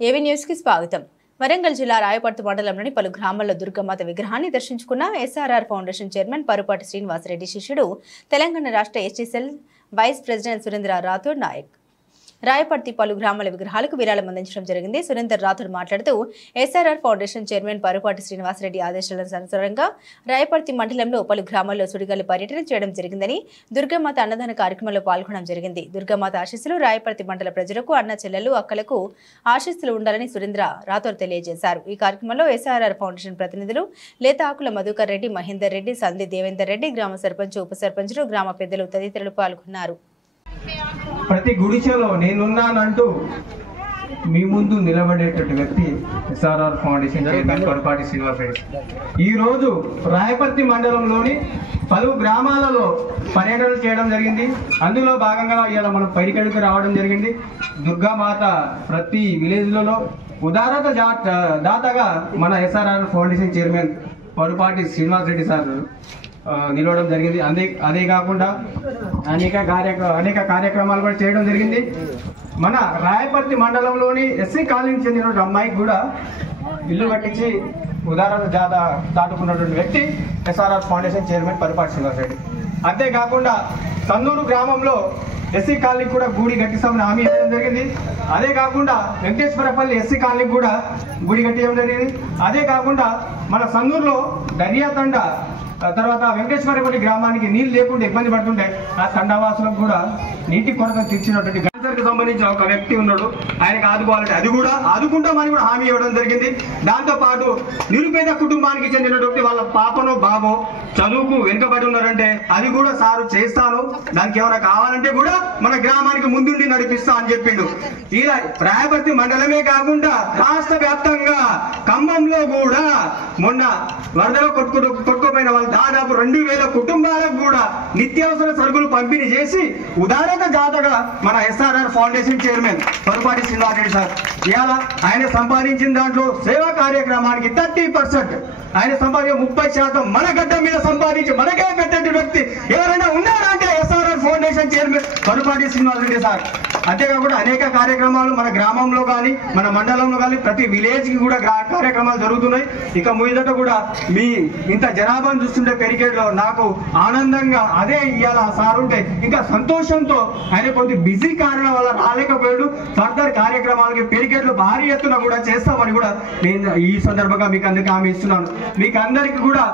AV news కి స్వాగతం। వరంగల్ జిల్లా రాయపర్తి మండలంలోని పలు గ్రామాల్లో దుర్గమాత విగ్రహాన్ని దర్శించుకున్న SRR foundation chairman Parupati Srinivasa Reddy శిష్యుడు తెలంగాణ రాష్ట్ర ST cell vice president Surendra Rathod Naik Rayaparthi పలు గ్రామాల విగ్రహాలకు విరాళం అందించడం జరిగింది। సురేందర్ రాథోడ్ మాట్లాడుతూ SRR foundation chairman Parupati Srinivasa Reddy ఆదేశానుసారంగా రాయపర్తి మండలంలో పలు గ్రామాల్లో సుడిగాలి పర్యటన చేయడం జరిగిందని దుర్గమాత అన్నదాన కార్యక్రమంలో పాల్గొనడం జరిగింది। దుర్గమాత ఆశీస్సులు రాయపర్తి మండల ప్రజలకు అన్న చెల్లెలు అక్కలకు ఆశీస్సులు ఉండాలని సురేంద్ర రాథోడ్ తెలియజేశారు। ఈ కార్యక్రమంలో ఎస్ఆర్ఆర్ ఫౌండేషన్ ప్రతినిధులు లేత ఆకుల మధుకర్ రెడ్డి, మహేందర్ రెడ్డి, సంది దేవేందర్ రెడ్డి, గ్రామ సర్పంచ్, ఉప సర్పంచులు, గ్రామ పెద్దలు తదితరులు పాల్గొన్నారు। ప్రతి గుడిసెలో నేనున్నానంటూ మీ ముందు నిలబడేటటువంటి వ్యక్తి SRR foundation chairman Parupati Srinivasa Reddy ఈ రోజు రాయపర్తి మండలంలోని పలు గ్రామాలలో పర్యటన చేయడం జరిగింది। అందులో భాగంగా ఇలా మనం పైడికడుకు రావడం జరిగింది। దుర్గామాత ప్రతి విలేజ్లలో ఉదారత దాతగా మన SRR foundation chairman Parupati Srinivasa Reddy sir నిలవడం జరిగింది। అదే కాకుండా అనేక కార్యక్రమాలు కూడా చేయడం జరిగింది। మన రాయపర్తి మండలంలోని ఎస్సీ కాలనీకి చెందిన అమ్మాయికి కూడా ఇల్లు కట్టించి ఉదారత దాటుకున్నటువంటి వ్యక్తి SRR foundation chairman Parupati Srinivasa Reddy. అంతేకాకుండా సన్నూరు గ్రామంలో ఎస్సీ కాలనీకి కూడా గుడి కట్టిస్తామని హామీ ఇవ్వడం జరిగింది। అదే కాకుండా వెంకటేశ్వరపల్లి ఎస్సీ కాలనీకి కూడా గుడి కట్టించడం జరిగింది। అదే కాకుండా మన సన్నూరులో దర్యాతండ తర్వాత వెంకటేశ్వరపల్లి గ్రామానికి నీళ్లు లేకుండా ఇబ్బంది పడుతుంటే ఆ తండావాసులకు కూడా నీటి కొరత తీర్చినటువంటి క్యాన్సర్కి సంబంధించిన ఒక వ్యక్తి ఉన్నాడు, ఆయనకు ఆదుకోవాలంటే అది కూడా ఆదుకుంటామని కూడా హామీ ఇవ్వడం జరిగింది। దాంతోపాటు నిరుపేద కుటుంబానికి చెందినటువంటి వాళ్ళ పాపనో బాబో చదువుకు వెనుకబడి ఉన్నారంటే అది కూడా సారు చేస్తాను, దానికి ఏమైనా కావాలంటే కూడా మన గ్రామానికి ముందుండి నడిపిస్తా అని చెప్పిండు। ఇలా రాయపర్తి మండలమే కాకుండా రాష్ట్ర వ్యాప్తంగా ఖమ్మంలో కూడా మొన్న వరదలో కొట్టుకుపోయిన వాళ్ళు దాదాపు 2000 కుటుంబాలకు కూడా నిత్యావసర సరుకులు పంపిణీ చేసి ఉదారత జాతగా మన SRR foundation chairman Parupati Srinivasa Reddy sir ఇవాళ ఆయన సంపాదించిన దాంట్లో సేవా కార్యక్రమానికి 30%, ఆయన సంపాదించిన 30% మన గడ్డ మీద సంపాదించి మనకే పెట్టే వ్యక్తి ఎవరైనా ఉన్నారా అంటే SRR foundation chairman Parupati Srinivasa Reddy sir. అంతేకాకుండా అనేక కార్యక్రమాలు మన గ్రామంలో కానీ మన మండలంలో కానీ ప్రతి విలేజ్ కి కూడా కార్యక్రమాలు జరుగుతున్నాయి। ఇక మీదట కూడా మీ ఇంత జనాభాను చూస్తుంటే పెరిగేట్లో నాకు ఆనందంగా అదే ఇవాళ సార్ ఉంటే ఇంకా సంతోషంతో ఆయన కొంత బిజీ కారణం వల్ల రాలేకపోయాడు। ఫర్దర్ కార్యక్రమాలకి పెరిగేట్లు భారీ ఎత్తున కూడా చేస్తామని కూడా నేను ఈ సందర్భంగా మీకు అందరికీ హామీ ఇస్తున్నాను। మీకు అందరికీ కూడా